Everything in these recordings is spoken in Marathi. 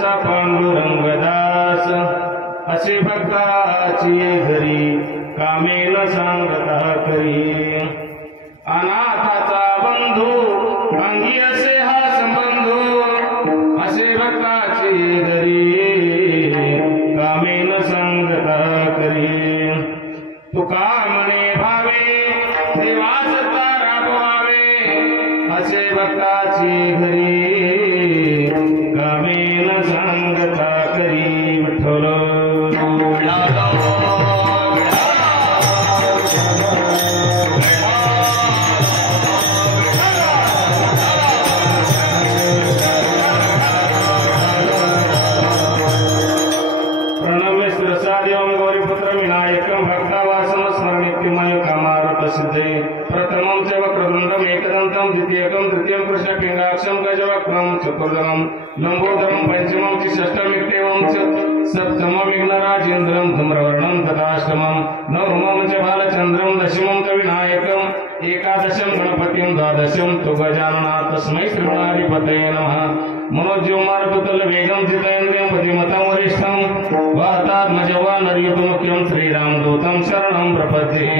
नाथाचा पांडुरंगदास असे भक्ताची घरी कामे न सांगता करी अनाथाचा बंधू अंगी असे हा संबंधू असे भक्ताची घरी कामे न सांगता करी तुका म्हणे भावे देवास राबवावे असे भक्ताची घरी कामे न सांगता करी विठ्ठल प्रथमं च वक्रतुण्डं एकदन्तं द्वितीयकं तृतीयं कृष्णपिण्डाक्षं गजवक्त्रं चतुर्दशं लम्बोदरं पञ्चमं च षष्ठमित्येवं च सप्तमं विघ्नराजेन्द्रं धूम्रवर्णं तथाष्टमं नवमं च बालचन्द्रं दशमं च विनायकं एकादशं गणपतिं द्वादशं तु गजानना तस्मै श्रीगणाधिपतये नमः मनोज्योमार्गतुल वेगं जितेन्द्रियं बुद्धिमतं वरिष्ठं वातात्मजवानर्युतमुख्यं श्रीरामदूतं शरणं प्रपद्ये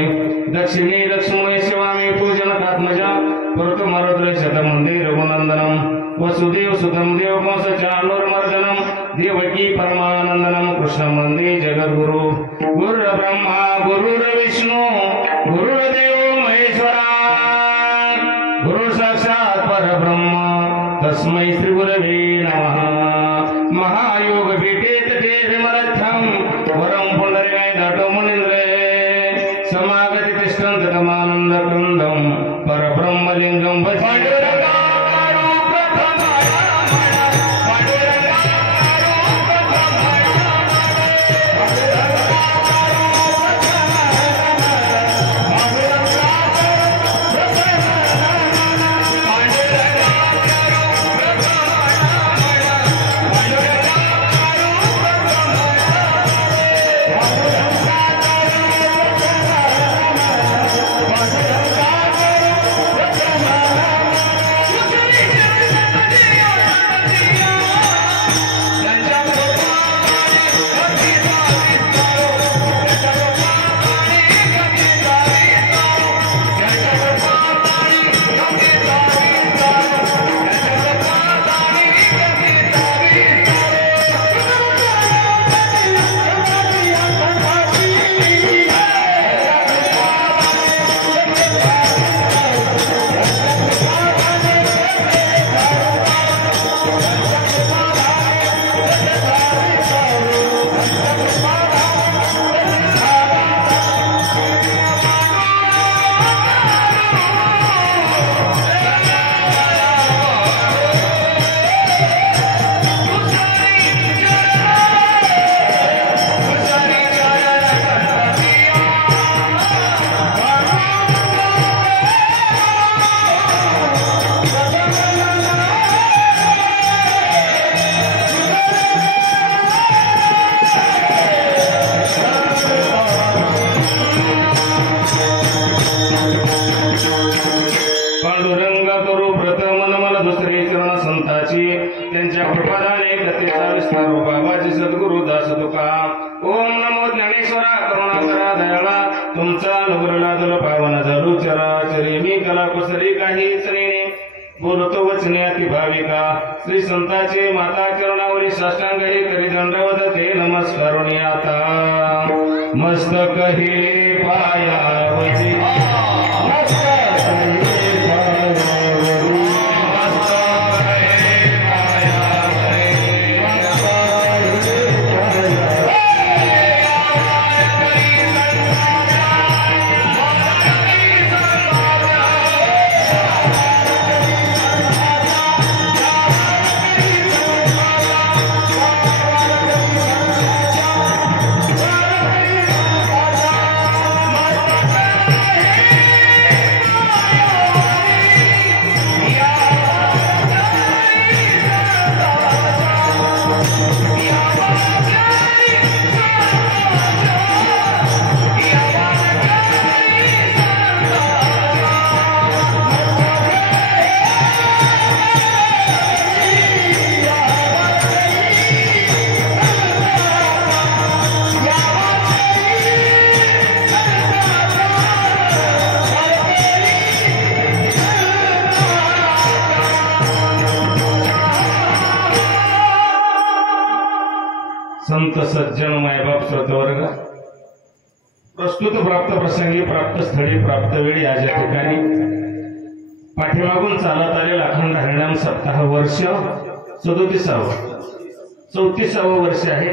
दक्षिणे लक्ष्मणे शिवामे पूजनकात्मजा पुरतुमरुद्रे शतमन्दिर रघुनन्दनं वसुदेव सुतं देवकंसचाणूरमर्दनं देवकी परमानन्दनं कृष्णं वन्दे जगद्गुरु गुरुर्ब्रह्मा गुरुर्विष्णु गुरुर्देवो महेश्वरा गुरु साक्षात् परब्रह्म तस्मै श्री गुरवे नमः महायोग पीठेत केशमरथं वरं पुंडरीकाय नटो मुनीन्द्रे समागति तिष्ठन्त तमानन्द कृन्दं परब्रह्मलिङ्गं भजे त्यांच्या कृपादाने कथेचा विस्तार बाबाजी सद्गुरु दास तुका ओम नमो ज्ञानेश्वरा करुणाकरा दयाळा तुमचा अनुग्रह दल पावन झालू चराचरी मी कला कुसरी काही चरीने बोलतो वचने अति भाविका श्री संताचे माता चरणावरी साष्टांग हे करी दंडवत ते नमस्कारुणी आता मस्तक हे पायावरी श्रोतवर्ग, प्रस्तुत प्राप्त प्रसंगी, प्राप्त स्थळी, प्राप्त वेळी आज या ठिकाणी पाठीमागून चालत आलेला अखंड हरिनाम सप्ताह वर्ष 34वे वर्ष आहे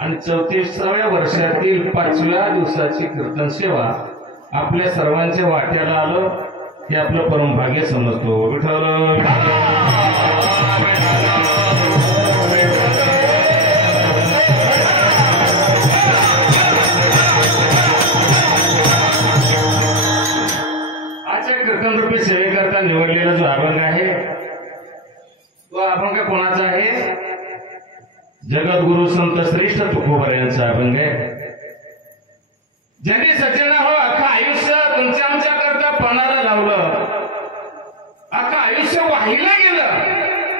आणि 34व्या वर्षातील 5व्या दिवसाची कीर्तन सेवा आपल्या सर्वांच्या वाट्याला आलं हे आपलं परम भाग्य समजतो. विठ्ठल कीर्तन रूपी सेवेकरता निवडलेला जो अभंग आहे तो अभंग कोणाचा आहे? जगद्गुरु संत श्रेष्ठ तुकोबर यांचा अभंग आहे. ज्यांनी सज्जन हो अख्खा आयुष्य तुमच्या आमच्या करता पणाला लावलं, अख्खा आयुष्य वाहिलं गेलं,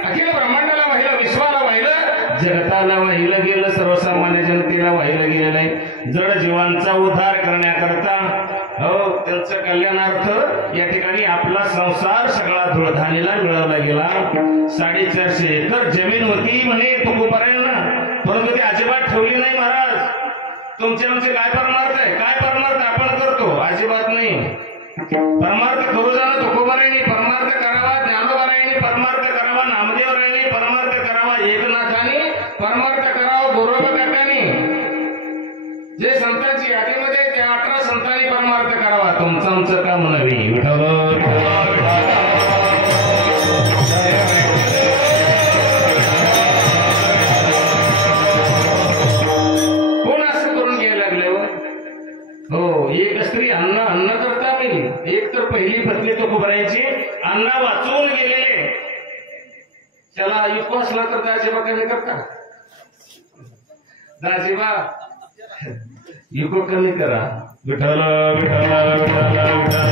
अखिल ब्रह्मांडाला वाहिलं, विश्वाला वाहिलं, जगताला वाहिलं गेलं, सर्वसामान्य जनतेला वाहिलं गेलं नाही. जड जीवांचा उद्धार करण्याकरता हो त्यांचं कल्याणार्थ या ठिकाणी आपला संसार सगळा धुळधानीला मिळवला गेला. 450 एकर जमीन होती म्हणे तुकोबारायांना, परंतु ती अजिबात ठेवली नाही. महाराज तुमचे आमचे काय परमार्थ आहे? काय परमार्थ आपण करतो? अजिबात नाही. परमार्थ करू जाणं तुकोबारायांनी परमार्थ करावा, ज्ञानोबारायांनी परमार्थ करावा, नामदेवरायांनी परमार्थ करावा, एकनाथांनी परमार्थ करावा, गोरोबा काकांनी जे संतांची यादीमध्ये त्या 18 संतांनी परमार्थ करावा. तुमचं आमचं काम नव्हे. विठ्ठल कोण असं करून घ्यायला लागले हो? एक स्त्री अन्न करता नाही, एक तर पहिली पत्नी तुकोबारायांची अन्न वाचवून गेलेले, त्याला युक्त असला तर दाजीबा कमी करता. दाजीबा युको कमी करा. विठ्ठल विठ्ठल विठ्ठल विठ्ठल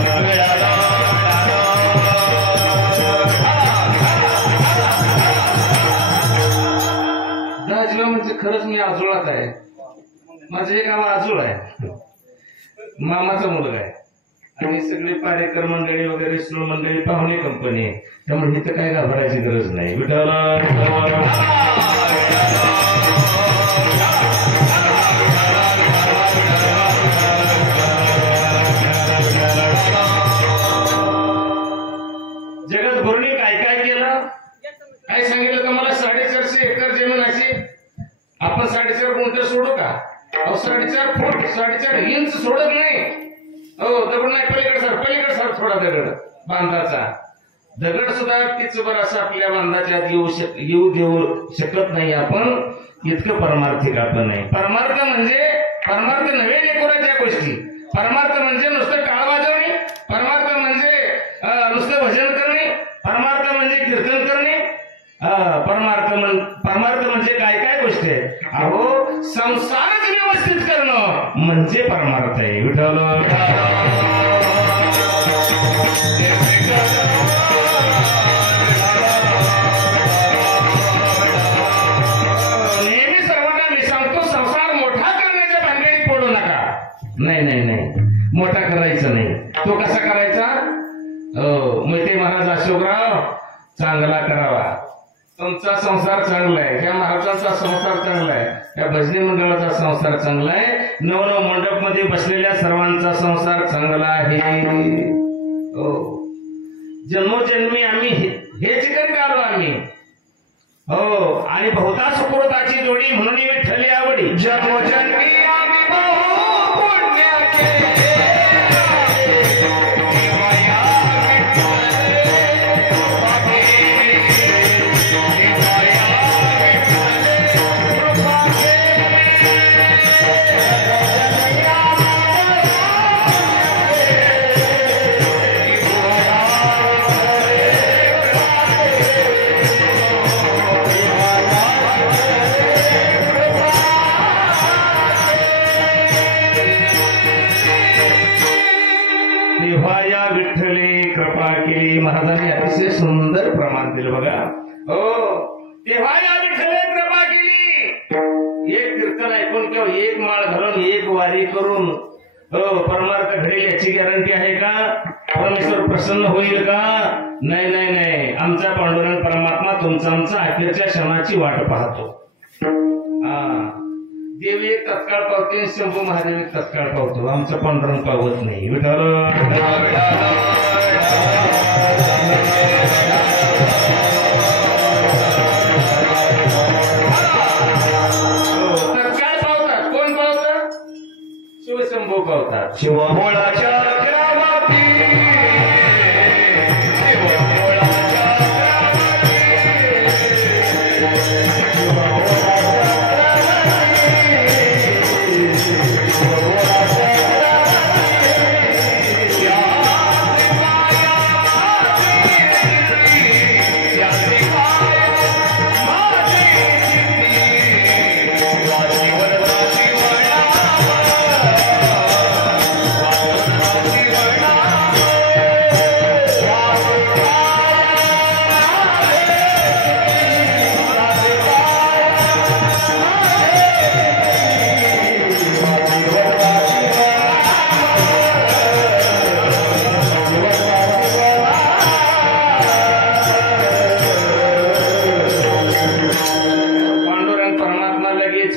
दाजीबा म्हणजे खरंच मी आजोळात आहे. माझं हे गाव आजोळ आहे, मामाचा मुलगा आहे आणि सगळे पारेकर मंडळी वगैरे स्लो मंडळी पाहुणे कंपनी आहे, त्यामुळे इथं काय घाबरायची गरज नाही. विठ्ठल जगद्गुरूंनी काय काय केलं, काय सांगितलं तुम्हाला? 450 एकर जमीन अशी आपण 4.5 गुंठ सोडू का? 4.5 फूट 4.5 इंच सोडत नाही हो. दगड नाही, पलीकडे सर थोडा दगड, बांधाचा दगड सुद्धा तिचभर असं आपल्या बांधाच्या येऊ देऊ शकत नाही आपण. इतकं परमार्थिक आपण नाही. परमार्थ नव्हे लेकराच्या गोष्टी. परमार्थ म्हणजे नुसतं टाळ वाजवणे, परमार्थ म्हणजे नुसतं भजन करणे, परमार्थ म्हणजे कीर्तन करणे, परमार्थ म्हणजे काय काय गोष्टी आहेत? अहो संसारच व्यवस्थित करणं म्हणजे परमार्थ आहे. विठ्ठल नेहमी सर्वांना मी सांगतो, संसार मोठा करण्याच्या भानगडीत पडू नका. नाही, मोठा करायचा नाही. तो कसा करायचा? मोहिते महाराज अशोकराव चांगला करावा. तुमचा संसार चांगला आहे, त्या महाराजांचा संसार चांगला आहे, त्या भजनी मंडळाचा संसार चांगला आहे, नव मंडप मध्ये बसलेल्या सर्वांचा संसार चांगला आहे. जन्मोजन्मी आम्ही हेच करीत आलो आम्ही हो. आणि बहुता सुकृताची जोडी म्हणून विठ्ठली आवडी. जन्मोजन्मी आम्ही बहु पुण्य केले, महाराजांनी अतिशय सुंदर प्रमाण दिलं बघा हो. तेव्हा या विठ्ठले कृपा केली. एक कीर्तन ऐकून किंवा एक माळ घालून एक वारी करून हो परमार्थ घडेल याची गॅरंटी आहे का? परमेश्वर प्रसन्न होईल का? नाही. आमचा पांडुरंग परमात्मा तुमचा आमचा अखेरच्या क्षणाची वाट पाहतो. देवी एक तत्काळ पावते, शंभू महादेव एक तत्काळ पावतो. आमचं पांडुरंग पावत नाही. विठ्ठल तत्काळ पावतात. कोण पावतात? शिवशंभू पावतात. शिवभोळाच्या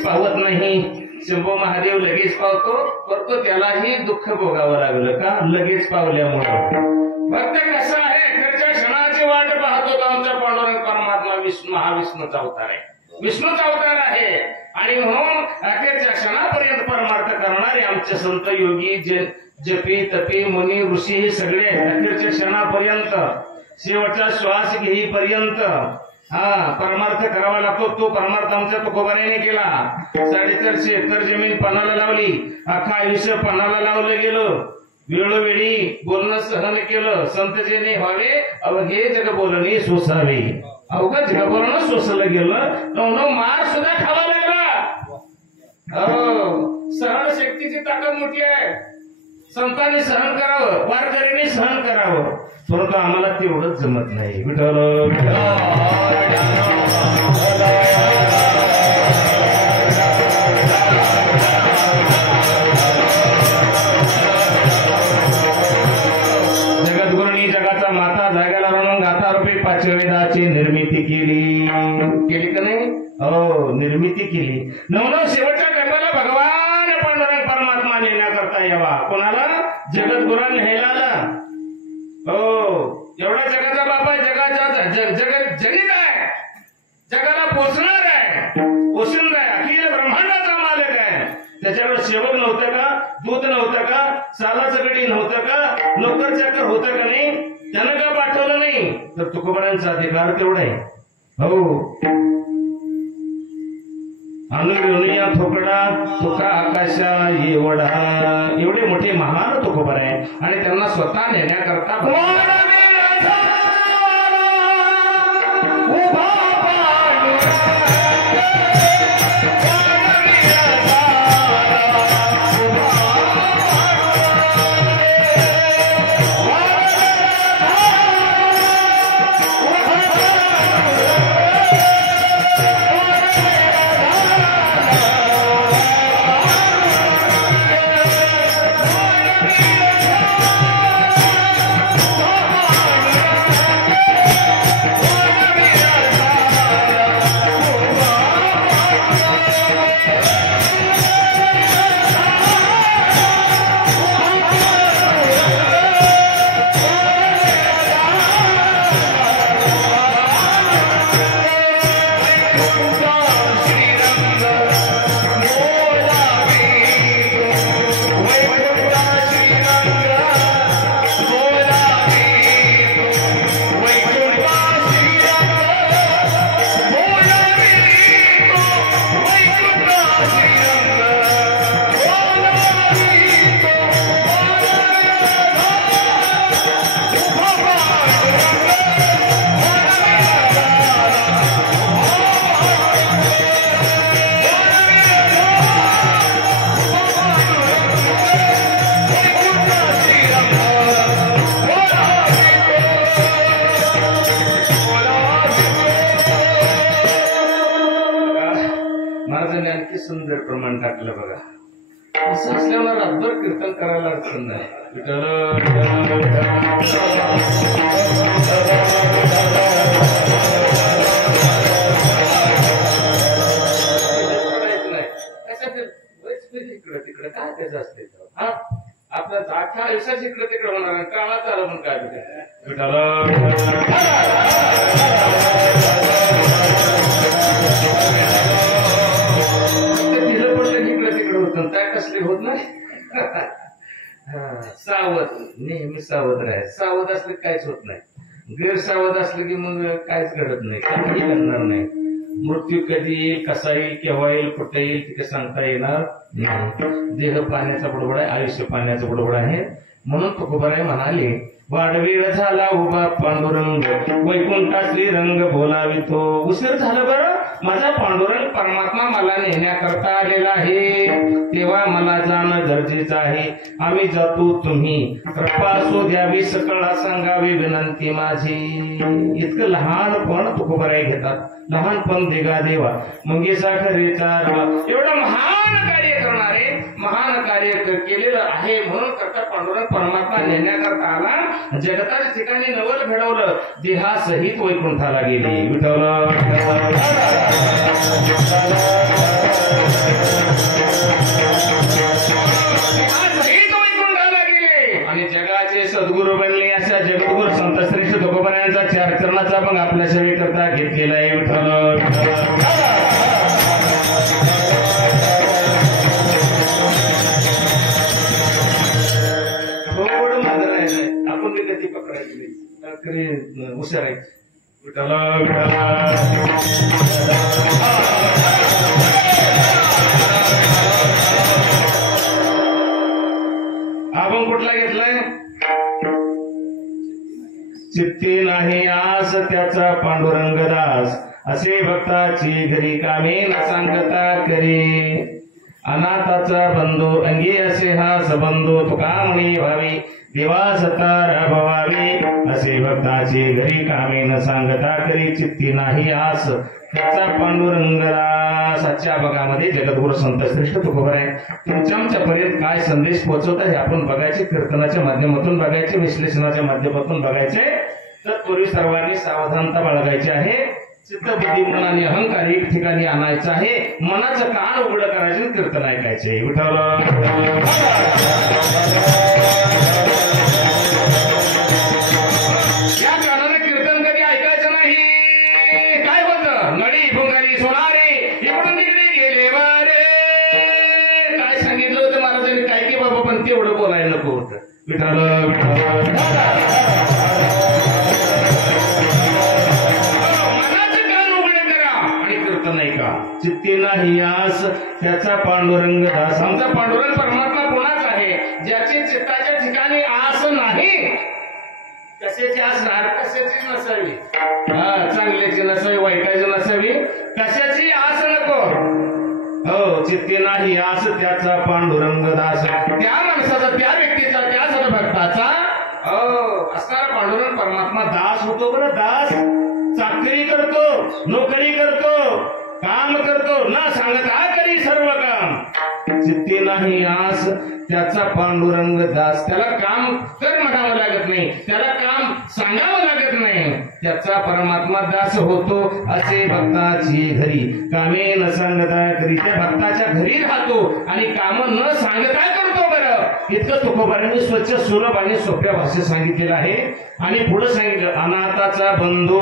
पावत नाही. शंभू महादेव लगेच पावतो, परंतु त्यालाही दुःख भोगावं लागलं. का? लगेच पावल्यामुळे. भक्त कसं आहे, त्याच्या क्षणाची वाट पाहतो. आमचा पांडुरंग परमात्मा महाविष्णूचा अवतार आहे, विष्णूचा अवतार आहे. आणि म्हणून अखेरच्या क्षणापर्यंत परमार्थ करणारे आमचे संत योगी जपी तपी मुनी ऋषी हे सगळे अखेरच्या क्षणापर्यंत, शेवटचा श्वास घेईपर्यंत परमार्थ करावा लागतो. तो परमार्थ आमच्या तुकोबाने केला. 450 एकर जमीन पणाला लावली, अख्खा आयुष्य पणाला लावलं गेलं. वेळोवेळी बोलणं सहन केलं. संतजेने व्हावे अवघे जग बोलणे सोसावे. अवघं जग बोलणं सोसलं गेलं. मार सुद्धा खावा लागला. सहन शक्तीची ताकद मोठी आहे. संतांनी सहन करावं, वारकऱ्यांनी सहन करावं, परंतु आम्हाला तेवढंच जमत नाही. विठ्ठल जगद्गुरूंनी जगाचा माता जाग्याला म्हणून गाथा रूपी पाचवेदाची निर्मिती केली. केली का नाही? हो, निर्मिती केली. नवनव शेवटच्या कर्माला भगवान पांडुरंग परमात्मा नेण्याकरता यावा. कोणाला? जगद्गुरांना न्यायला आला. हो, एवढा जगाचा बाप आहे. जगीत आहे, जगाला पोचणार आहे, पोषण आहे, अखिल ब्रह्मांडाचा मालक आहे. त्याच्याकडे सेवक नव्हतं का? दूध नव्हतं का? सालाचं गडी नव्हतं का? नोकर चाकर होतं का नाही? त्यानं का पाठवलं नाही? तर तुकोबांचा अधिकार तेवढा आहे. हो, अनुया थोकडा तुका आकाशा एवढा, एवढे मोठे महान तुकोबर आहे. आणि त्यांना स्वतः नेण्याकरता सुंदर प्रमाण टाकलं बघा. असं असल्यावर रातभर कीर्तन करायला अडचण नाही. काय विठाला तिला पडलं इकडे तिकडे होतं काय कसले होत नाही. सावध नेहमी सावध राहाय. सावध असलं काहीच होत नाही. गैरसावध असलं की मग काहीच घडत नाही, काही घडणार नाही. मृत्यू कधी येईल, कसा येईल, केव्हा येईल, कुठे येईल तिथे सांगता येणार नाही. देह पाण्याचा बुडबुड आहे, आयुष्य पाण्याचा बुडबुड आहे. म्हणून तुकोबाराय म्हणाले, वाडवेळ झाला उभा पांडुरंग, वैकुंठातली रंग बोलावितो. उशीर झालं बरं, माझा पांडुरंग परमात्मा मला नेण्याकरता आलेला आहे, तेव्हा मला जाणं गरजेचं आहे. आम्ही जातो, तुम्ही कृपा असू द्यावी, सकळा सांगावी विनंती माझी. इतकं लहानपण तुकोबाराय घेतात. लहानपण देगा देवा मंगेशा खरेचा एवढं महान कार्य करणारे, महान कार्य केलेलं आहे. म्हणून करता पांडुरंग परमात्मा नेण्याकरता आला. जगताच्या ठिकाणी नवल घडवलं, देहासहित वैकुंठाला गेले. विठवलं वैकुंठाला गेले आणि जगाचे सद्गुरू बनले. अशा जगद्गुरू संत श्रेष्ठ तुकोबारायांचा चार चरणाचा मग आपल्या सेवेकरता घेतलेला आहे. विठ्ठल थोडं मात्र आहे, आपण ते कधी पकडायची हुशार आहे. विठ्ठल आपण कुठला घेतलाय? चित्ती नाही आस त्याचा पांडुरंग दास, असे भक्ताची घरी कामे न सांगता करी. अनाथाचा बंधू अंगी असे हा सबंधू, तुका म्हणे भावी देवास तारा भवावी. असे भक्ताची घरी कामे न सांगता करी, चित्ती नाही आस त्याचा पांडुरंग दास. आजच्या भागामध्ये जगद्गुरू संत श्रेष्ठ तुकोबाराय तुमच्या आमच्यापर्यंत काय संदेश पोहोचवत आहे आपण बघायचे. कीर्तनाच्या माध्यमातून बघायचे, विश्लेषणाच्या माध्यमातून बघायचे. तत्पूर्वी सर्वांनी सावधानता बाळगायची आहे. चित्त बुद्धी मनाने अहंकार एक ठिकाणी आणायचं आहे. मनाचं कान उघड करायचे, कीर्तन ऐकायचे. विठ्ठल या कानाने कीर्तन कधी ऐकायचं नाही. काय होतं? नडी भुंगारी सोनारे इकडून तिकडे गेले वारे. काय सांगितलं होतं महाराजांनी? काय की बाबा, पण तेवढं बोलायला नको होतं. विठ्ठल चित्ती नाही आस त्याचा पांडुरंग दास. आमचा पांडुरंग परमात्मा कोणाच आहे? ज्याची चित्ताच्या ठिकाणी आस नाही. कशाची आस राहणार? कशाची नसावी? चांगल्याची नसावी, वाईटाची नसावी, कशाची आस नको. हो, चित्ती नाही आस त्याचा पांडुरंग दास. त्या माणसाचा, त्या व्यक्तीचा, त्या सद्भक्ताचा असणारा पांडुरंग परमात्मा दास होतो. बरं, दास चाकरी करतो, नोकरी करतो, काम करतो, ना सांगता करी सर्व काम. चित्ती नाही आस त्याचा पांडुरंग दास. त्याला काम कर म्हणावं लागत नाही, त्याला काम सांगावं लागत नाही. त्याचा परमात्मा दास होतो. असे भक्ताची घरी कामे न सांगता करी. त्या भक्ताच्या घरी राहतो आणि काम न सांगता करतो. बरं, इतकं तुकोबारांनी स्वच्छ सुलभ आणि सोप्या भाषेत सांगितलेलं आहे. आणि पुढे सांगितलं, अनाथाचा बंधू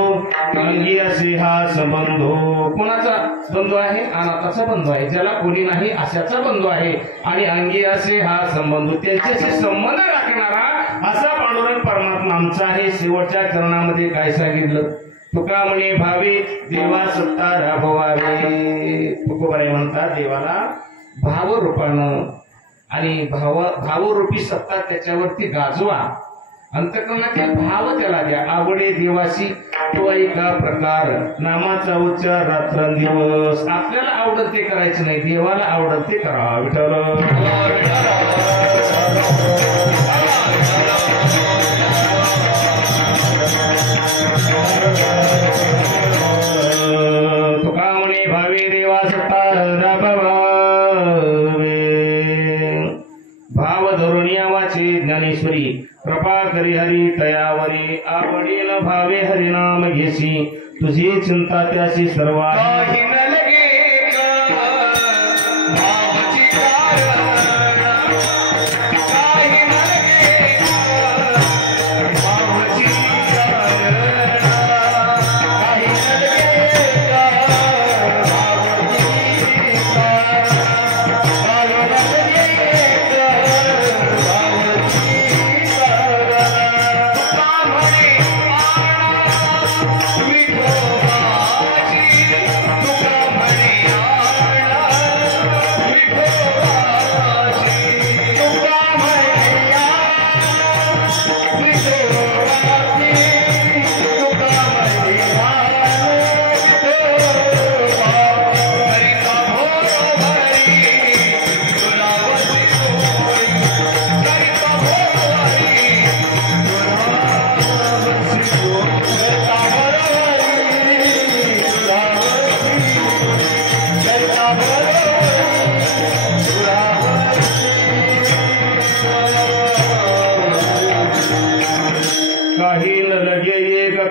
अंगी असे हा संबंधो. कोणाचा बंधू आहे? अनाथाचा बंधू आहे. ज्याला कोणी नाही अशाचा बंधू आहे. आणि अंगी असे हा संबंध, त्यांच्याशी संबंध राखणारा असा पांडुरंग परमात्मा आमचा आहे. शेवटच्या चरणामध्ये काय सांगितलं? तुका म्हणे भावी देवा सत्ता राबवावी. तुकोबाराय म्हणतात, देवाला भावरूपानं आणि भावरूपी सत्ता त्याच्यावरती गाजवा. अंतःकरणातील भाव त्याला द्या. आवडे देवाशी तो एका प्रकार, नामाचा उच्चार रात्रंदिवस. आपल्याला आवडत ते करायचं नाही, देवाला आवडत ते करा. विठ्ठल तुका म्हणे भावी देवा सत्ता राबवावे. भाव धरून यावाचे ज्ञानेश्वरी कृपा करी हरी तयावरी. आवडील भावे हरिनाम घेशी, तुझी चिंता त्याशी सर्व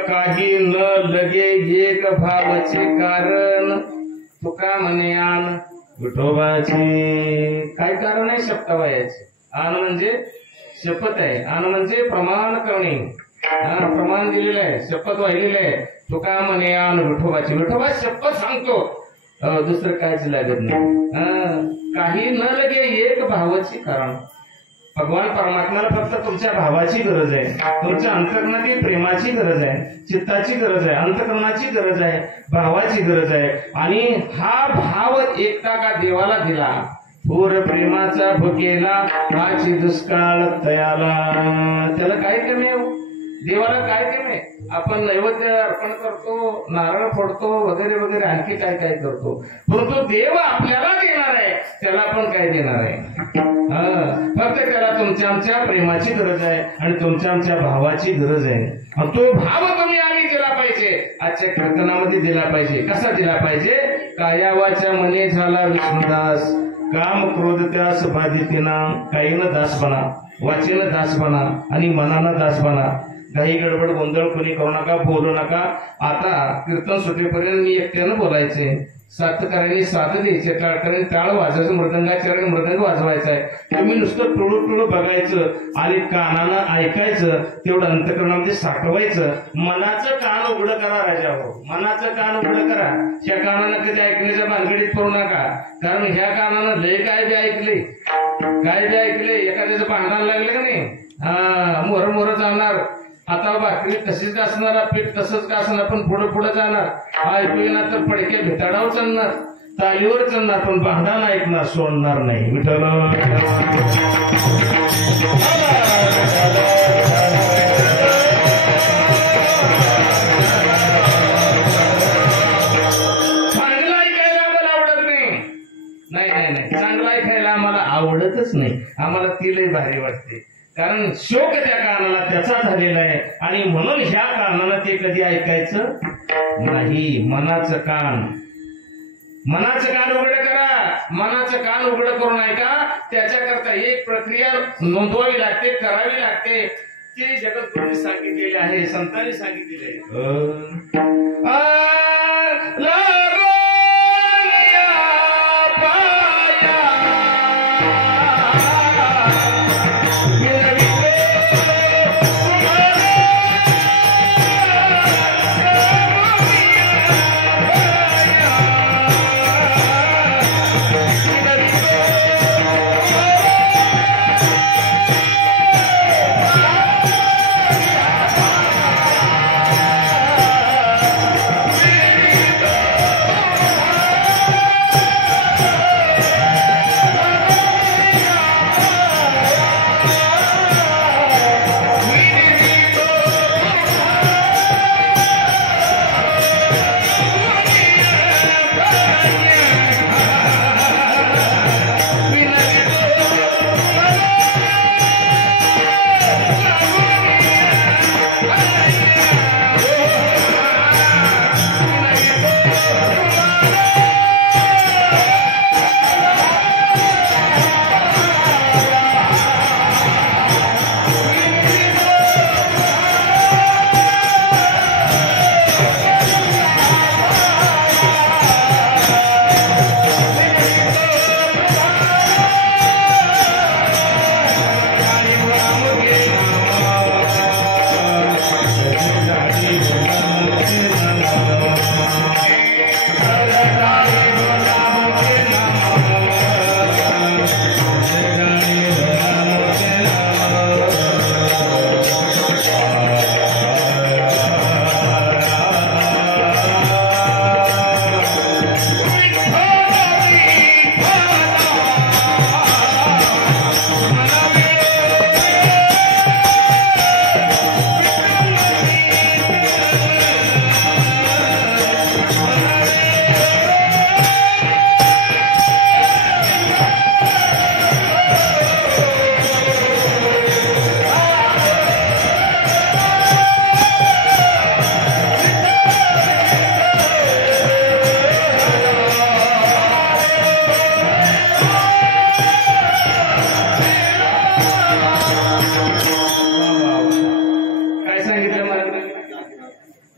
काही न लगे एक भावाचे कारण तुका म्हणे आन विठोबाचे. काय कारण आहे शपथावयाचे? आन म्हणजे शपथ आहे, आन म्हणजे प्रमाण करणे. प्रमाण दिलेलं आहे, शपथ वाहिलेलं आहे. तुका म्हणे आन विठोबाची. विठोबा शपथ सांगतो, दुसरं कायच लागत नाही. काही न लगे एक भावाची कारण. भगवान परमात्म्याला फक्त तुमच्या भावाची गरज आहे, तुमच्या अंतःकरणातील प्रेमाची गरज आहे, चित्ताची गरज आहे, अंतःकरणाची गरज आहे, भावाची गरज आहे. आणि हा भाव एकटा का देवाला दिला, थोर प्रेमाचा भुकेला हाची दुष्काळ तयाला. त्याला काय कमी आहे? देवाला काय कमी आहे? आपण नैवेद्य अर्पण करतो, नारळ फोडतो वगैरे वगैरे, आणखी काय काय करतो, परंतु देव आपल्याला देणार आहे, त्याला आपण काय देणार आहे? फक्त त्याला तुमच्या आमच्या प्रेमाची गरज आहे आणि तुमच्या आमच्या भावाची गरज आहे. आणि तो भाव तुम्ही आम्ही दिला पाहिजे, आजच्या कीर्तनामध्ये दिला पाहिजे. कसा दिला पाहिजे? कायावाच्या मने झाला विष्णुदास, काम क्रोध त्यास बाधितीना. काहीनं दास बना, वाचेनं दास बना आणि मनानं दास बना. काही गडबड गोंधळ कोणी करू नका, बोलू नका. आता कीर्तन सुटेपर्यंत मी एकट्यानं बोलायचे, सातकऱ्यांनी साथ द्यायचे, टाळकऱ्यांनी टाळ वाजवायचं, मृदंगाचार्याने मृदंग वाजवायचा आहे. तुम्ही नुसतं टोळू बघायचं आणि कानानं ऐकायचं, तेवढं अंतःकरणामध्ये साठवायचं. मनाचं कान उघडं करा राजा हो, मनाचं कान उघडं करा. ह्या कानानं कधी ऐकण्याच्या भानगडीत पडू नका, कारण ह्या कानानं लय काय बी ऐकले, काय बी ऐकले. एखाद्याचं भांडण लागलं का नाही, मोर मोर जाणार, आता भाकरी तशीच असणार, पीठ तसंच का असणार, पण पुढे पुढे जाणार. ऐकू येणार तर पडके भेटाडावर चालणार, तालीवर चालणार, पण भांडण ऐकणार सोडणार नाही. विठ्ठल चांगलं ऐकायला आम्हाला आवडत नाही. नाही नाही नाही, चांगलं ऐकायला आम्हाला आवडतच नाही. आम्हाला ती लय भारी वाटते, कारण शोक त्या कारणाला त्याचा झालेला आहे आणि म्हणून ह्या कारणानं ते कधी ऐकायचं नाही. मनाचं कान उघड करा, मनाचं कान उघड करून ऐका. त्याच्याकरता एक प्रक्रिया नोंदवावी लागते, करावी लागते. ती जगद्गुरूंनी सांगितलेली आहे, संतांनी सांगितलेली आहे.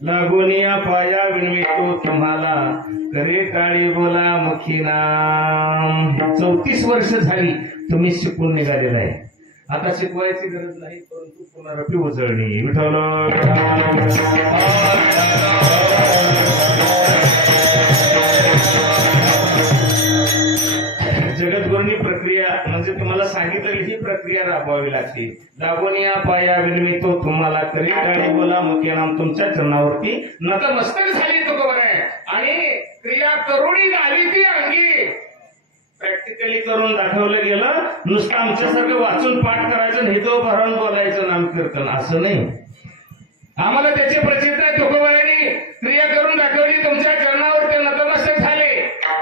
लागोनिया पाया विणवितो तुम्हाला करे काळी बोला मुखी नाम. 34 वर्ष झाली तुम्ही शिकून निघालेला आहे. आता शिकवायची गरज नाही, परंतु पुनरपी उजळणी. विठ्ठल जगद्गुरूंनी प्रक्रिया म्हणजे तुम्हाला सांगितलेली ही प्रक्रिया राबवावी लागते. लागोनिया पाया विनवितो तुम्हाला करी काळी बोला मुखे नाम. तुमच्या चरणावरती नतमस्तक झाली तो बरोबर आहे आणि क्रिया करुणी झाली ती अंगी. प्रॅक्टिकली करून दाखवलं गेलं. नुसतं आमच्यासारखं वाचून पाठ करायचं नाही, तो भरून बोलायचं नामकीर्तन असं नाही. आम्हाला त्याचे प्रचिती आहे. तुकोबारांनी क्रिया करून दाखवली, तुमच्या चरणावर ते नतमस्तक झाले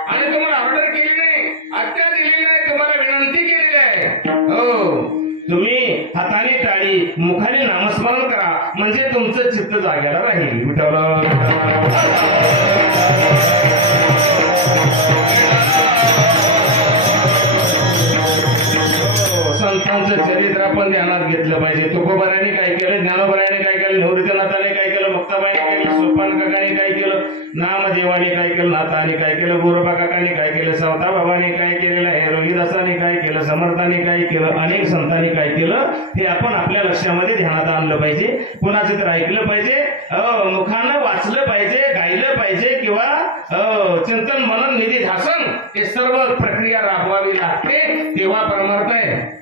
आणि तुम्हाला ऑर्डर केली नाही, आज्ञा दिलेली नाही, तुम्हाला विनंती केलेली आहे. हो, तुम्ही हाताने टाळी मुखाने नामस्मरण करा म्हणजे तुमचं चित्त जाग्याला राहील. संतांचं चरित्र आपण ध्यानात घेतलं पाहिजे. तुकोबारांनी काय केलं, ज्ञानोबारांनी काय केलं, निवृत्तीनाथाने काय केलं, मुक्ताबाईने काय केलं, सोपान काकाने काय केलं, नामदेवाने काय केलं, नाथाने काय केलं, गोरोबा काकाने काय केलं, सावता बाबाने काय केलेलं आहे, रोहिदासाने काय केलं, समर्थाने काय केलं, अनेक संतांनी काय केलं, हे आपण आपल्या लक्षामध्ये ध्यानात आणलं पाहिजे. कुणाचं तर ऐकलं पाहिजे, मुखानं वाचलं पाहिजे, गायलं पाहिजे किंवा चिंतन मनन निधी ध्यासन हे सर्व प्रक्रिया राबवावी लागते. तेव्हा परमार्थ आहे.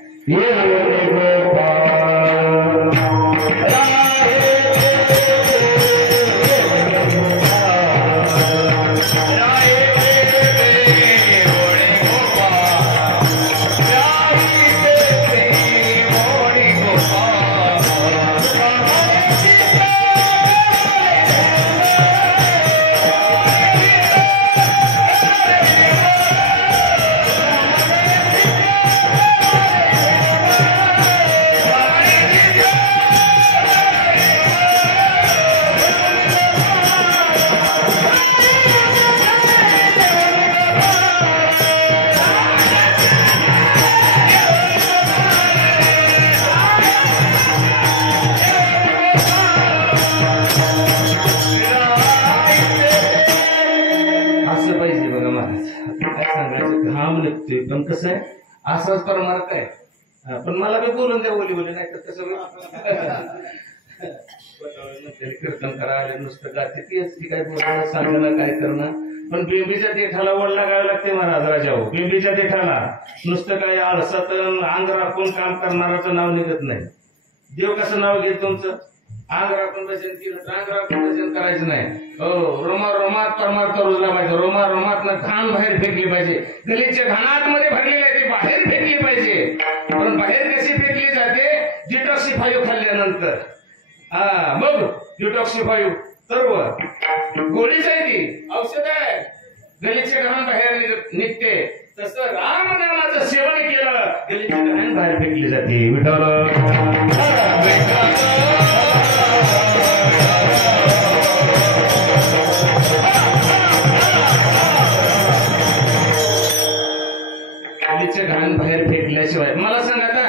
पण कसं आहे, असाच परमार्थ आहे. पण मला बी बोलून द्या, बोली नाही तर कसं कीर्तन करायला नुसतं गाते ती काय बोलणं सांगणं काय करणं. पण बिंबीच्या देठाला ओढ लागावी लागते महाराज राजाओ. बिंबीच्या देठाला नुसतं काय आळसात अंग राखून काम करणाराचं नाव निघत नाही. देव कसं नाव घेत तुमचं, अंग राखून भजन केलं, अंग राखून भजन करायचं नाही. हो, रोमा रोमात परमार्थ रुजला पाहिजे. रोमा रोमात घाण बाहेर फेकली पाहिजे. गलीच्या घाणात मध्ये भरलेले ते बाहेर फेकली पाहिजे. पण बाहेर कशी फेकली जाते, डिटॉक्सिफायू खाल्ल्यानंतर. मग डिटॉक्सिफायू सर्व गोळीच आहे, ती औषध आहे. गलीचे घाण बाहेर निघते. तसं रामनामाचं सेवन केलं, गलीचे घाण बाहेर फेकली जाते. घाण बाहेर फेकल्याशिवाय. मला सांगा आता,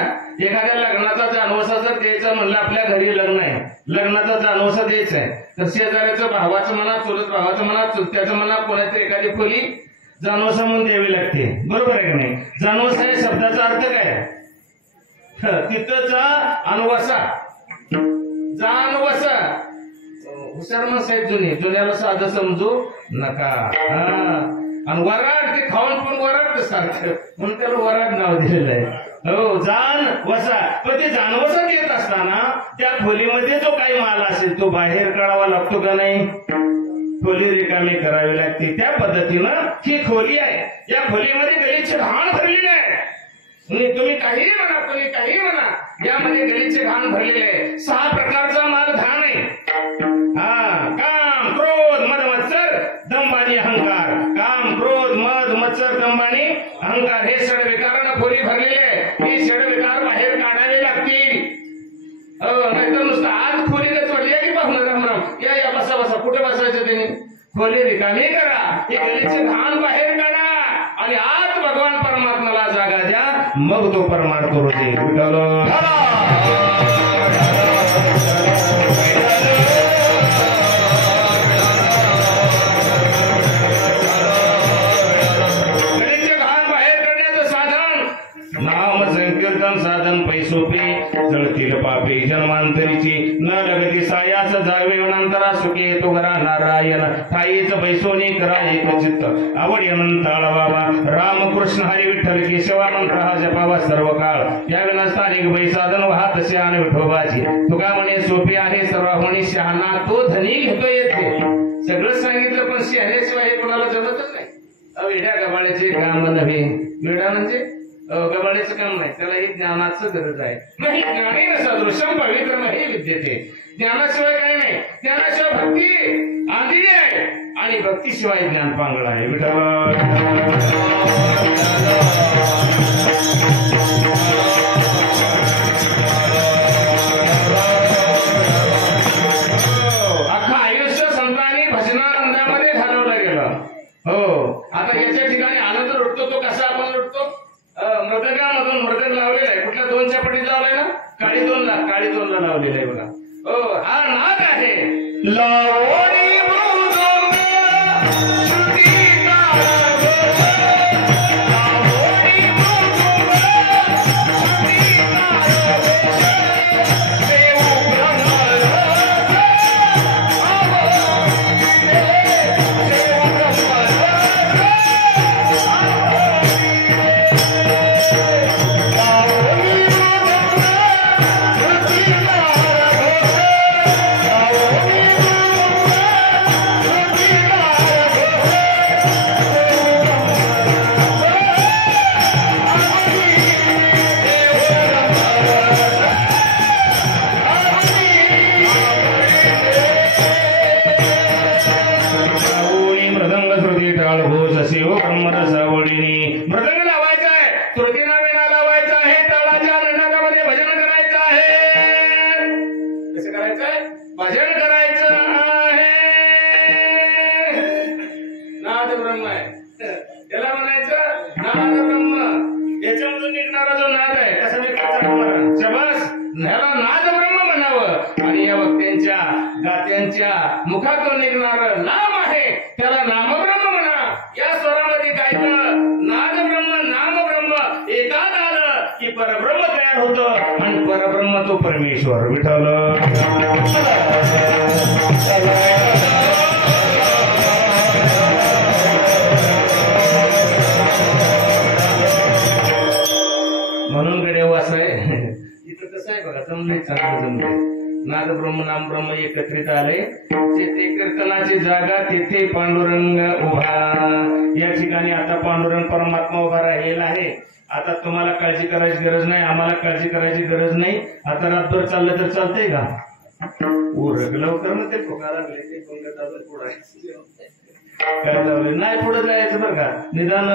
एखाद्या लग्नाचा जानवसा जर द्यायचा म्हणलं, आपल्या घरी लग्न आहे, लग्नाचा जानवसा द्यायचा आहे, तर शेजाऱ्याचं भावाचं म्हणा, चुलत भावाचं म्हणा, चुलत्याचं म्हणा, कोणाची एखादी खोली जानवसा म्हणून द्यावी लागते. बरोबर आहे का नाही? जानवसा या शब्दाचा अर्थ काय? तिथंचा अनवसा, जानवसा. हुशार माणसं आहेत जुनी, जुन्याला साधं समजू नका. आणि वराड ते खाऊन पण वराड सारखं म्हणून त्याला वराड नाव दिलेलं आहे. हो, जान वसा. पण ते जानवसा देत असताना त्या खोलीमध्ये जो काही माल असेल तो बाहेर काढावा लागतो का नाही? खोली रिकामी करावी लागते. त्या पद्धतीनं ही खोली आहे. या खोलीमध्ये गलीचे घाण भरलेले आहे. तुम्ही काहीही म्हणा, कोणी काहीही म्हणा, यामध्ये गलीचे घाण भरलेले आहे. 6 प्रकारचा माल घाण आहे. काम, क्रोध, मद, मत्सर, दंभ आणि अहंकार. काम, क्रोध, मद, मत्सर, दंभ आणि अहंकार हे षडविकारानं खोली भरलेले आहे. ही षडविकार बाहेर काढावे लागतील. नाहीतर नुसतं आज खोलीने चढली की पाहुणं रामराम या बसा बसा. कुठे बसायचं त्यांनी? खोली रिकामी करा, हे गलीचे घाण बाहेर काढा आणि आज भगवान परमात्म्याला जागा द्या. मग तो परमार्थ होते. विठ्ठल विलास जागवे अनंतरा सुखे तो घरा नारायण ठाईच बैसोनी करा एक चित्त आवड अनंताळ बाबा रामकृष्ण हरी विठ्ठल केशवा मंत्र हा जपावा सर्व काळ या विनास्थानिक बैसाधन वाहा तसे आणि विठोबाची तुका म्हणे सोपी आहे सर्वाहुनी शहाणा तो धनी घेतो येते सगळं सांगितलं पण शहाण्याशिवाय हे कोणाला जमतच नाही. वेड्या गबाळ्याचे काम नव्हे. वेडा म्हणजे गबाळ्याचं काम नाही, त्याला ही ज्ञानाचं गरज आहे. नाही ज्ञानेन सदृशम पवित्र नाही विद्यते. ज्ञानाशिवाय काही नाही. ज्ञानाशिवाय भक्ती आंधळी आहे आणि भक्तीशिवाय ज्ञान पांगळ आहे. अख्खा आयुष्य संतांनी भजनानंदामध्ये घालवलं गेलं. हो आता याच्या ठिकाणी आनंद लुटतो तो कसा आपण लुटतो? मृदंगामधून मृदंग लावलेला आहे. कुठल्या दोनच्या पटीत लावलाय ना? काळी दोनला लावलेला आहे बघा. हो हा नाद आहे. लावणी मृदंग लावायचा आहे, तृतीना वेणा लावायचा आहे, तळाच्या नंदामध्ये भजन करायचं आहे. कसं करायचंय? भजन करायचं आहे. नाद ब्रह्म आहे त्याला म्हणायचं नाद ब्रह्म. याच्यामधून निघणारा जो नाद आहे कसं निघायचा शबास ह्याला नाद ब्रह्म म्हणावं. आणि या वक्त्यांच्या गात्यांच्या मुखातून निघणारं नाम आहे त्याला नामब्रह्म म्हणा. या स्वरामध्ये काय नाद ब्रह्म नाम ब्रह्म एकात आलं की परब्रह्म तयार होतं आणि परब्रह्म तो परमेश्वर विठ्ठल. म्हणून गडे वास आहे इथं कसं आहे बघा. जमले चांगलं जमले. नाद ब्रह्म नाम ब्रह्म एकत्रित आले. तेथे कीर्तनाची जागा तेथे पांडुरंग उभा. या ठिकाणी आता पांडुरंग परमात्मा उभा राहिलेला आहे. आता तुम्हाला काळजी करायची गरज नाही, आम्हाला काळजी करायची गरज नाही. आता रातभर चाललं तर चालतंय का? उरग लवकर ना ते ठोका लागले ते काय लावले नाही पुढे जायचं बरं का. निदान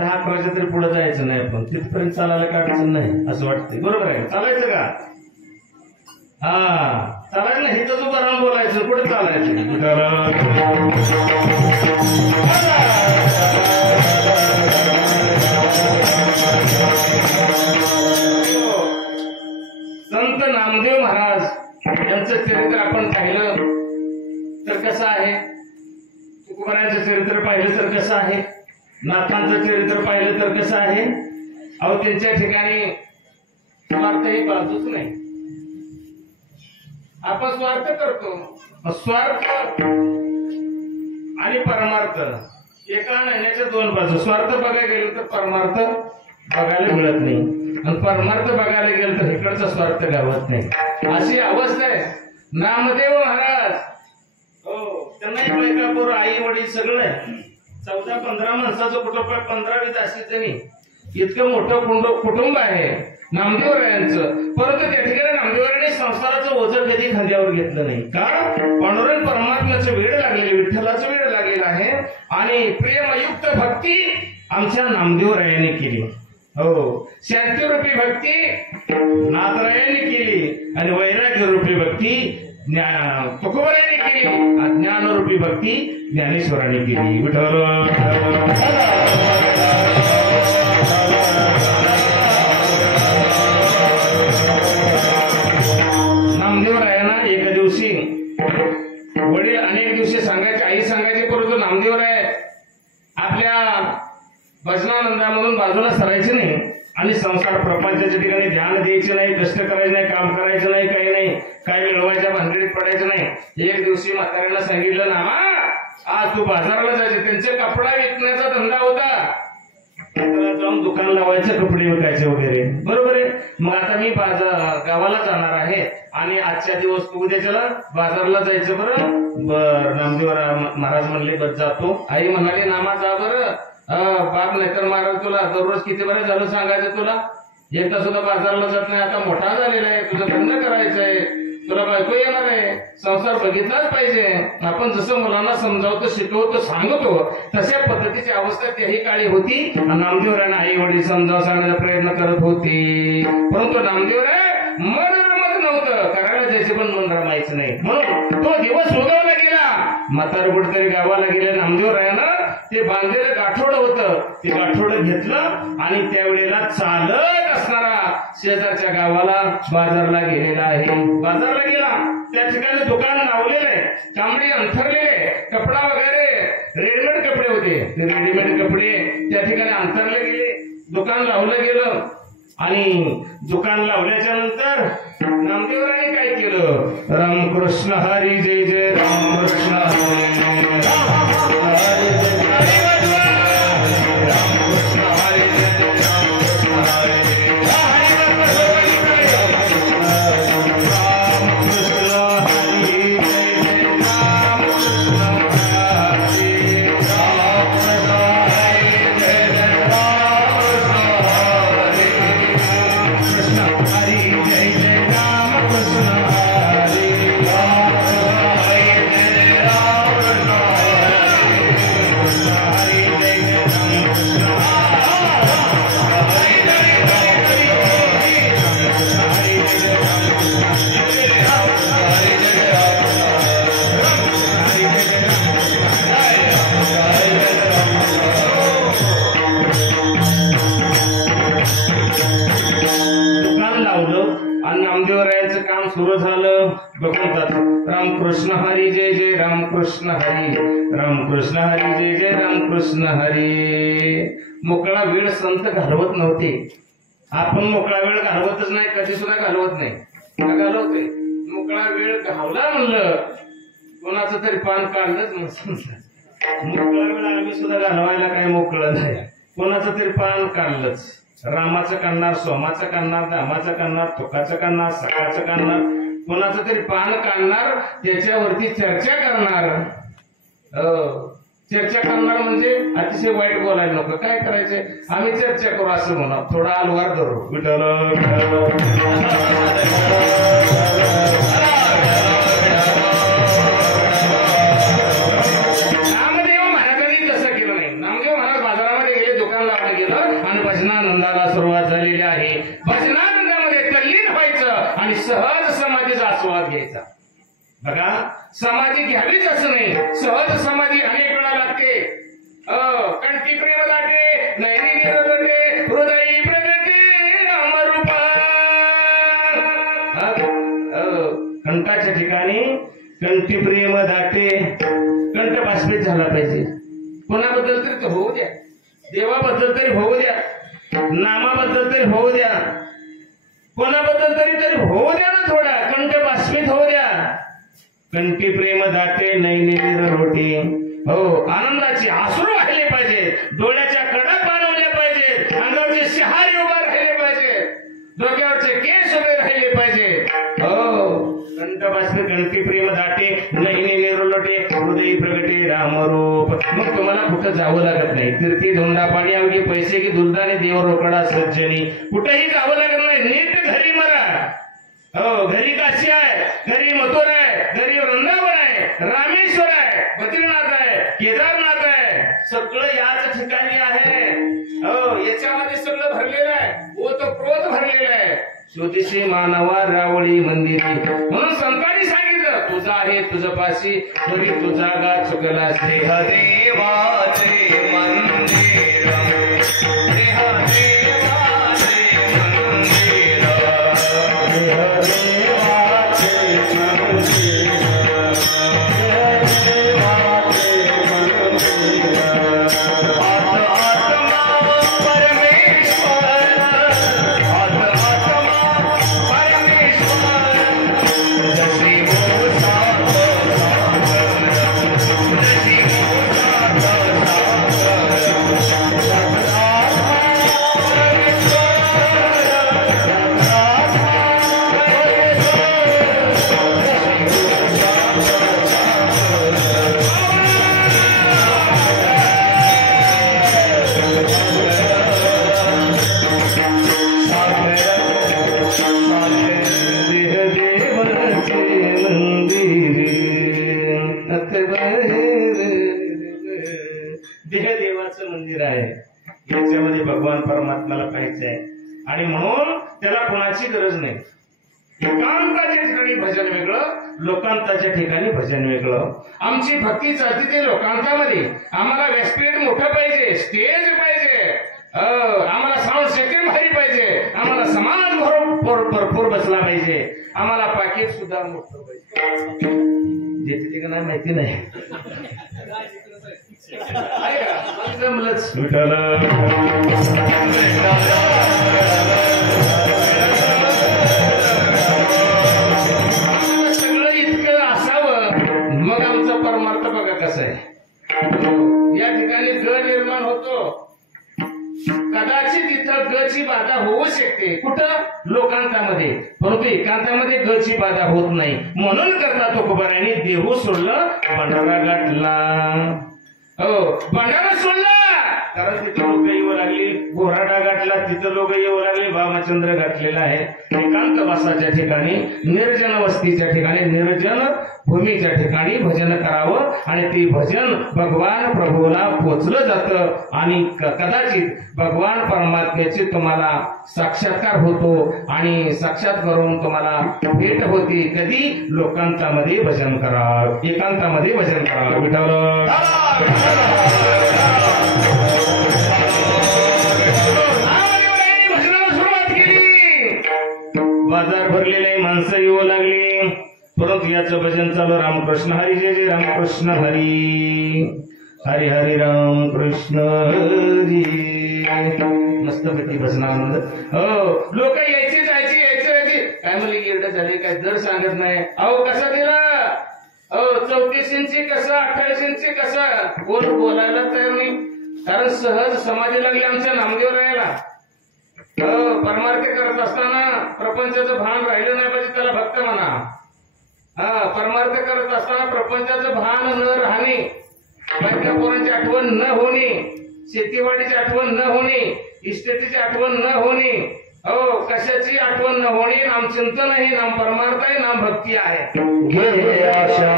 10-11 तरी पुढे जायचं नाही. आपण तिथपर्यंत चालायला काढायचं नाही असं वाटतंय. बरोबर आहे. चालायचं का? हा चालायचं नाही. इथं उभं राहून बोलायचं. कुठे चालायचं? संत नामदेव महाराज यांचं चरित्र आपण पाहिलं तर कसं आहे? तुकोबारायांचं चरित्र पाहिलं तर कसं आहे? नाथांचं चरित्र पाहिलं तर कसं आहे? अहो त्यांच्या ठिकाणी स्वार्थ ही बाजूच नाही. आपण स्वार्थ करतो. स्वार्थ आणि परमार्थ एका नाण्याच्या दोन बाजू. स्वार्थ बघायला गेलं तर परमार्थ बघायला मिळत नाही आणि परमार्थ बघायला गेलं तर इकडचा स्वार्थ गावत नाही. अशी अवस्था आहे. नामदेव महाराज हो त्यांना बायका पोरं आई वडील सगळं आहे. 14-15 माणसाचं कुटुंब आहे. 15-20 अशी जणी इतकं मोठं कुटुंब आहे नामदेवरायांचं. परंतु त्या ठिकाणी नामदेवरायांनी संसाराचं ओझं कधी खांद्यावर घेतलं नाही. का? पांडुरंग परमात्म्याचं वेड लागलेलं, विठ्ठलाचं वेड लागलेलं आहे आणि प्रेमयुक्त भक्ती आमच्या नामदेवरायांनी केली. हो शांतीरूपी भक्ती नाथरायांनी केली आणि वैराग्यरूपी भक्ती तुकोबारायांनी केली. ज्ञानरूपी भक्ती ज्ञानेश्वरांनी केली. विठ्ठल नामदेवरायांना एका दिवशी वडील अनेक दिवशी सांगायचे, आई सांगायचे, परंतु नामदेवराय आपल्या भजनानंदामधून बाजूला सरायचे नाही आणि संसार प्रपंचाच्या ठिकाणी ध्यान द्यायचे नाही, कष्ट करायचे नाही, काम करायचं नाही, काही नाही, काय मिळवायच्या भानगडीत पडायचं नाही. एक दिवशी म्हाताऱ्याला सांगितलं ना आज तू बाजाराला जायचे, त्यांचे कपडा विकण्याचा धंदा होता, जाऊन दुकान लावायचे, कपडे विकायचे वगैरे, बरोबर आहे. मग आता मी गावाला जाणार आहे आणि आजच्या दिवस तू उद्याच्याला बाजारला जायचं. बरं नामदेव महाराज म्हणले बस जातो. आई म्हणाली नामा जा बरं, बाप नाहीतर महाराज तुला दररोज किती बरं झालं सांगायचं, तुला एकदा सुद्धा बाजारला जात नाही, आता मोठा झालेला आहे, तुझं लग्न करायचंय, तुला बायको येणार आहे, संसार बघितलाच पाहिजे. आपण जसं मुलांना समजावतो, शिकवतो, सांगतो तशा पद्धतीची अवस्था त्याही काळी होती. नामदेवरायांना आई वडील समजावून सांगण्याचा प्रयत्न करत होते, परंतु नामदेवराय मन रमत नव्हतं, करायला जायचे पण मन रमायचं नाही. म्हणून तो दिवस उगवला गेला. म्हातार कुठेतरी गावाला गेले. नामदेवरायानं ते बांधलेलं गाठोडं होतं, ते गाठोडं घेतलं आणि त्यावेळेला चालत असणारा शेजारच्या गावाला बाजारला गेलेला आहे. बाजारला गेला, त्या ठिकाणी दुकान लावलेलं आहे, चामडी अंथरलेले, कपडा वगैरे रेडीमेड कपडे होते, ते रेडीमेड कपडे त्या ठिकाणी अंथरले गेले, दुकान लावलं गेलं. आणि दुकान लावल्याच्या नंतर नामदेवरायांनी काय केलं, रामकृष्ण हरी जय जय रामकृष्ण हरी सुरू झालं. बघून रामकृष्ण हरी जय जय रामकृष्ण हरी, रामकृष्ण हरी जय जय रामकृष्ण हरी. मोकळा वेळ संत घालवत नव्हते. आपण मोकळा वेळ घालवतच नाही, कधी सुद्धा घालवत नाही. का घालवते? मोकळा वेळ घावला म्हणलं कोणाचं तरी पान काढलंच म्हणून. मोकळा वेळ आम्ही सुद्धा घालवायला काही मोकळं नाही, कोणाचं तरी पान काढलंच. रामाचं काढणार, सोमाचं काढणार, दामाचं काढणार, तुकाचं काढणार, सकाळचं काढणार, कोणाचं तरी पान काढणार, त्याच्यावरती चर्चा करणार. चर्चा करणार म्हणजे अतिशय वाईट बोलायला नको. काय करायचे, आम्ही चर्चा करू असं म्हणा, थोडा अलवार धरू. विठ्ठल नामदेव महाराजांनी तसं केलं नाही. नामदेव महाराज बाजारामध्ये गेले, दुकान लावलं गेलं आणि भजनानंदाला सुरुवात झालेली आहे. भजनानंदामध्ये तल्लीन व्हायचं आणि सहज समाधीचा आस्वाद घ्यायचा. बघा, समाधी घ्यावीच असं नाही, सहज समाधी अनेक वेळा लागते. कंठी प्रेम दाटे, नैरी निरवटे, हृदयी प्रगटे रामरूपा. कंठाच्या ठिकाणी कंठी प्रेम दाटे, कंठ बाष्पित झाला पाहिजे. कोणाबद्दल तरी तो होऊ द्या, देवाबद्दल तरी होऊ द्या, नामाबद्दल तरी होऊ द्या, कोणाबद्दल तरी होऊ द्या ना, थोडा कंठ बाष्पित होऊ द्या. कंठी प्रेम दाटे, नैनी निरवटे. हो, आनंदाची आसरू वाहिले पाहिजे, डोळ्याच्या कडा पाणवल्या पाहिजे, अंगावरचे शहारे उभा राहिले पाहिजे, डोक्यावरचे केस उभे राहिले पाहिजे. हो, कंठ बाष्पित, कंठी प्रेम दाटे, नैनी निरवटे, हृदयी प्रगटे रामरूप. मग तुम्हाला कुठं जावं लागत नाही. तीर्थी धोंडा पाणी अवघे पैसे की दुर्दाने देव रोकडा सज्जनी. कुठेही जावं लागत नाही, नीट घरी मरा. हो, घरी काशी आहे, घरी मथुरा आहे, घरी वृंदावन आहे, रामेश्वर आहे, बद्रीनाथ आहे, केदारनाथ आहे, सगळं याच ठिकाणी आहे. हो, याच्यामध्ये सगळं भरलेलं आहे, ओतप्रोत भरलेलं आहे. ज्योतिषी मानवा रावळी मंदिरी. म्हणून संतांनी सांगितलं, तुझा आहे तुझं पाशी, तरी तुझा गा चुकला. देवाचे मंदिर, परमात्म्याला पाहायचंय आणि म्हणून त्याला कोणाची गरज नाही. एकांताच्या ठिकाणी भजन वेगळं, लोकांताच्या ठिकाणी भजन वेगळं. आमची भक्ती चालती ते लोकांतामध्ये. आम्हाला व्यासपीठ मोठं पाहिजे, स्टेज पाहिजे, आम्हाला साऊंड सिस्टीम भारी पाहिजे, आम्हाला समाज भरपूर बसला पाहिजे, आम्हाला पाकिट सुद्धा मोठं पाहिजे. जे नाही माहिती नाही जमलंच विठ्ठल. सगळं इतकं असावं मग आमचा परमार्थ बघा कसा आहे. या ठिकाणी ग निर्माण होतो. कदाचित इथं ग ची बाधा होऊ शकते कुठं, लोकांतामध्ये, परंतु एकांतामध्ये ग ची बाधा होत नाही. म्हणून करता तो कुबाराने देहू सोडलं, भंडारा गाठला. हो, भंडारा सोडला कारण तिथं लोक येऊ लागली. घोराडा गाठला, तिथं लोक येऊ लागले. भामचंद्र गाठलेला आहे. एकांतवासाच्या ठिकाणी, निर्जन वस्तीच्या ठिकाणी, निर्जन भूमीच्या ठिकाणी भजन करावं आणि ते भजन भगवान प्रभूला पोचलं जातं आणि कदाचित भगवान परमात्म्याची तुम्हाला साक्षात्कार होतो आणि साक्षात करून तुम्हाला भेट होती. कधी लोकांतामध्ये भजन करा, एकांतामध्ये भजन करा. विठ्ठल भजनाला सुरुवात केली. बाजार भरलेले माणसं येऊ लागली. परंतु याचं भजन चालू. रामकृष्ण हरी जय जय रामकृष्ण हरी, हरी हरी रामकृष्ण हरी. मस्तपैकी भजनानंद. हो, लोक यायचे जायचे, यायचे जायचे. काय म्हणले गिरड झाले, काय दर सांगत नाही. अहो कसा दिला, 34 इंची कसा, 28 इंची कसा, कोण बोलायला तयार नाही. कारण सहज समाधी लागली आमच्या नामदेव राहायला. परमार्थ करत असताना प्रपंचाचं भान राहिलं नाही पाहिजे, त्याला भक्त म्हणा. परमार्थ करत असताना प्रपंचाचं भान न राहणे, बायका पोरांची आठवण न होणे, शेतीवाडीची आठवण न होणे, इस्टेटीची आठवण न होणे, हो कशाची आठवण न होणे. नाम चिंतन आहे, नाम परमार्थ आहे, नाम भक्ती आहे. घे आशा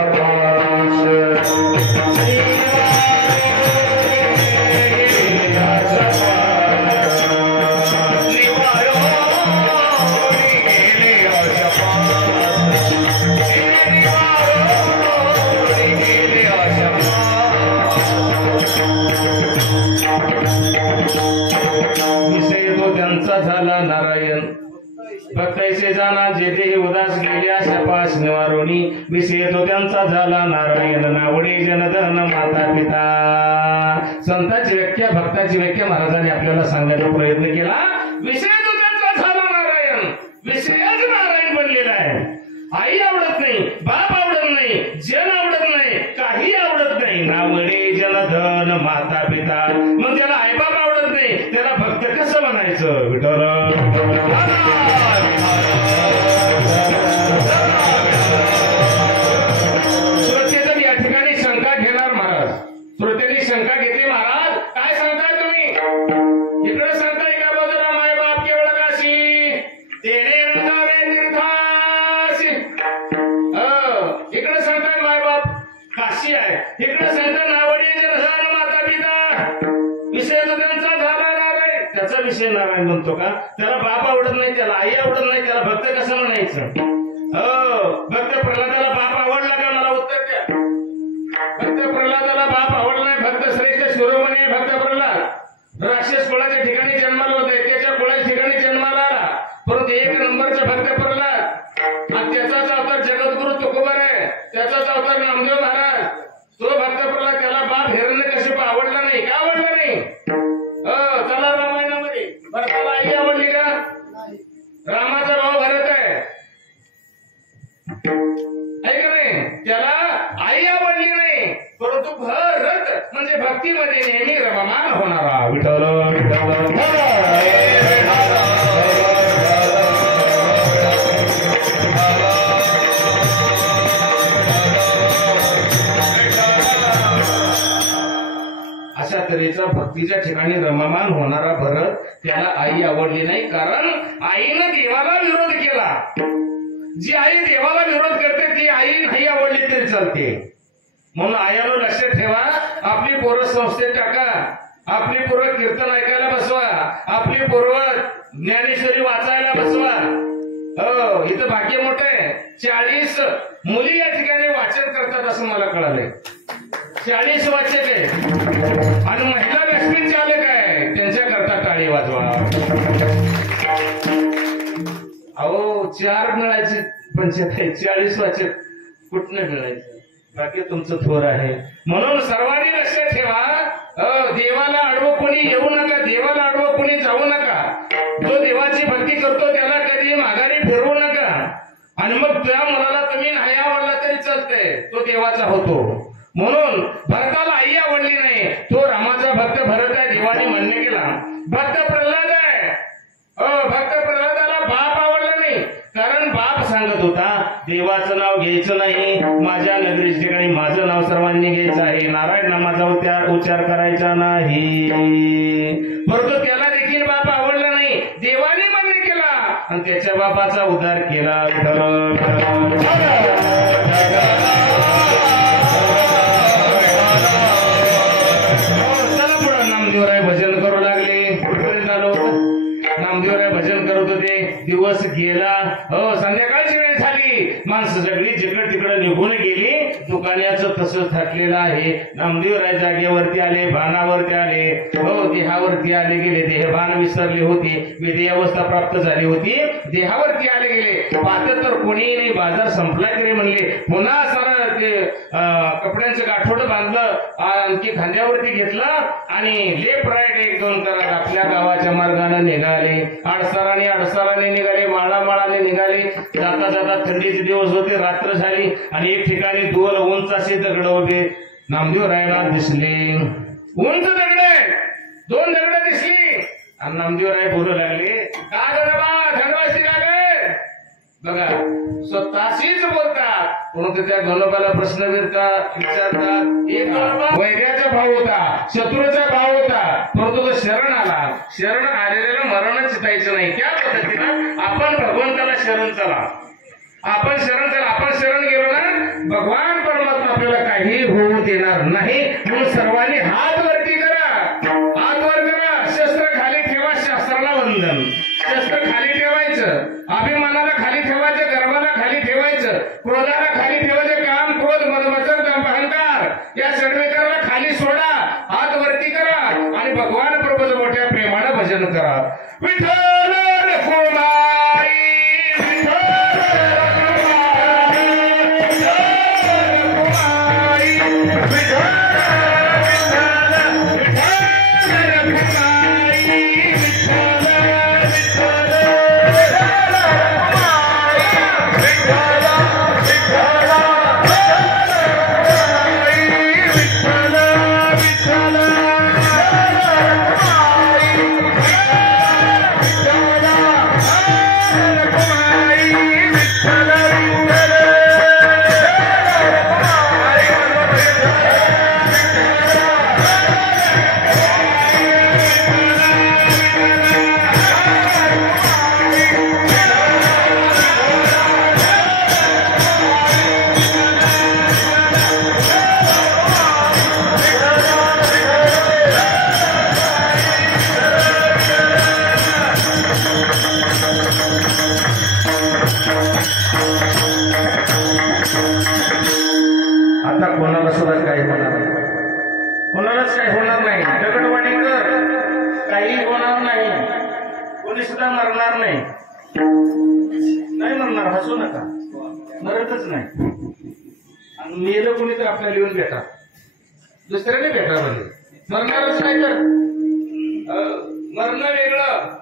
झाला नारायण. भक्ताईसे जाना जेथे उदास गेल्या शपास निवारोणी. विषय तो त्यांचा झाला नारायण. नावडे जनधन माता पिता. संतांची व्याख्या, भक्ताची व्याख्या महाराजांनी आपल्याला सांगण्याचा प्रयत्न केला. विषय तो त्यांचा झाला नारायण. विषयच नारायण बनलेला आहे. आई आवडत नाही, बाप आवडत नाही, जन आवडत नाही, काही आवडत नाही. नावडे जनधन माता पिता. मग त्याला आईबाप आवडत नाही, त्याला भक्त कसं म्हणायचं. विठ्ठल श्रोतेतर या ठिकाणी शंका घेणार महाराज. श्रोत्यांनी शंका घेतली. महाराज काय सांगताय तुम्ही. इकडे सांगताय का बाजूला माय बाप केवळ काशी तेने रंगावे तीर्थाशी. इकडे सांगताय माय बाप काशी आहे, इकडे सांगताय नावडे जनधन माता पिता. विषय तो त्यांचा झाला नारायण. त्याचा विषय नारायण म्हणतो का. त्याला बाप आवडत नाही, त्याला आई आवडत नाही, त्याला भक्त कसं म्हणायचं. हो, भक्त प्रल्हादाला बाप आवडला का, मला उत्तर द्या. भक्त प्रल्हादाला बाप आवडला नाही. भक्त श्रेष्ठ शिरोमणी भक्त प्रल्हाद राक्षस कुळाच्या ठिकाणी जन्माला होते, त्याच्या कुळाच्या ठिकाणी जन्माला आला. परंतु एक नंबरचा भक्त प्रल्हाद आणि त्याचाच अवतार जगद्गुरु तुकोबर आहे, त्याचाच अवतार नामदेव महाराज. तो भक्त प्रल्हाद, त्याला बाप हिरण्यकश्यप आवडला नाही. का आवडला नाही. चला रामायणामध्ये भरताला आई आवडली का. रामाचा भाव भरत आहे का नाही. त्याला आई आवडली नाही, परंतु भरत म्हणजे भक्तीमध्ये नेहमी रममाण होणारा. विठ्ठल अशा तऱ्हेचा भक्तीच्या ठिकाणी रममाण होणारा भरत, त्याला आई आवडली नाही. कारण आईनं देवाला विरोध केला. जी आई देवाला विरोध करते ती आई नाही आवडली तरी चालते. म्हणून आयाला लक्षात ठेवा. आपली पोरं संस्थेत टाका, आपली पोरं कीर्तन ऐकायला बसवा, आपली पोरं ज्ञानेश्वरी वाचायला बसवा. हो, इथं भाग्य मोठं आहे. 40 मुली या ठिकाणी वाचन करतात असं मला कळालंय. 40 वाचक आहे आणि महिला व्यासपीठ चालक आहे, त्यांच्या करता टाळी वाजवा. अहो 4 मिळायचे पंचायत 40 वाचक कुठनं मिळायचं? बाकी तुमचं थोर आहे. म्हणून सर्वांनी लक्षात ठेवा, देवाला आडवं कोणी येऊ नका, देवाला आडवं कोणी जाऊ नका. जो देवाची भक्ती करतो त्याला कधी माघारी फिरवू नका. आणि मग त्या मुलाला तुम्ही नाही आवडला तरी चालतंय, तो देवाचा होतो. म्हणून भरताला आई आवडली नाही, तो रामाचा भक्त भरत आहे, देवाने मान्य केला. भक्त प्रल्हाद आहे, भक्त प्रल्हादाला बाप आवडला नाही, कारण बाप सांगत होता देवाचं नाव घ्यायचं नाही, माझ्या नगरी ठिकाणी माझं नाव सर्वांनी घ्यायचं आहे, नारायण नामाचा उच्चार करायचा नाही. परंतु त्याला देखील बाप आवडला नाही, देवाने मान्य केला आणि त्याच्या बापाचा उद्धार केला. नामदेवराय भजन करू लागले. कुठपर्यंत आलो? नामदेवराय भजन करत होते. दिवस गेला, संध्याकाळची वेळ झाली, माणसं सगळी जिकडे तिकडे निघून गेली. दुकान्याचं तसंच थकलेलं आहे. नामदेवराय जागेवरती आले, भानावरती आले, देहावरती आले गेले. देहभान विसरले होते, वेदी अवस्था प्राप्त झाली होती, देहावरती आले गेले. पाहत तर कोणी नाही, बाजार संपला गेले म्हणले. पुन्हा सारा ते कपड्यांचं गाठोड बांधलं, आणखी खांद्यावरती घेतलं आणि लेफ्ट राईट 1-2 करत आपल्या गावाच्या मार्गाने निघाले. अडसराने निघाले, माळाने निघाले. जाता जाता थंडीचे दिवस होते, रात्र झाली आणि एक ठिकाणी 2 उंच असे दगड उभे नामदेवरायला दिसले. उंच दगड, 2 दगड दिसली आणि नामदेवराय बोलू लागले, का गरबा थंडवाशी लागले. बघा, स्वतःशीच बोलतात, परंतु त्या गणोबाला प्रश्न विचारतात. एक गणोबा वैर्याचा भाव होता, शत्रूचा भाव होता, परंतु तो शरण आला. शरण आलेल्याला मरणच चितायचं नाही. त्या पद्धतीनं आपण भगवंताला शरण चला, आपण शरण गेलो ना, भगवान परमात्मा आपल्याला काही होऊ देणार नाही. म्हणून सर्वांनी हात वरती करा, हात वर करा, शस्त्र खाली ठेवा, शास्त्राला वंदन. शस्त्र खाली ठेवायचं, अभिमानाला खाली ठेवायचं, गर्वाला खाली ठेवायचं, क्रोधाला खाली ठेवायचं. काम, क्रोध, मद, मत्सर, दंभ, अहंकार या षड्विकाराला खाली सोडा, हात वरती करा आणि भगवान प्रभूचं मोठ्या प्रेमानं भजन करा. विठ्ठल रखुमाई, कोणालाच काही होणार नाही. दगडवाडी कर, काही होणार नाही, कोणी सुद्धा मरणार नाही. नाही मरणार, हसू नका, मरतच नाही. आणि मेलं कोणी तर आपल्याला येऊन भेटा, दुसऱ्याने भेटा म्हणजे मरणारच नाही. तर मरणं वेगळं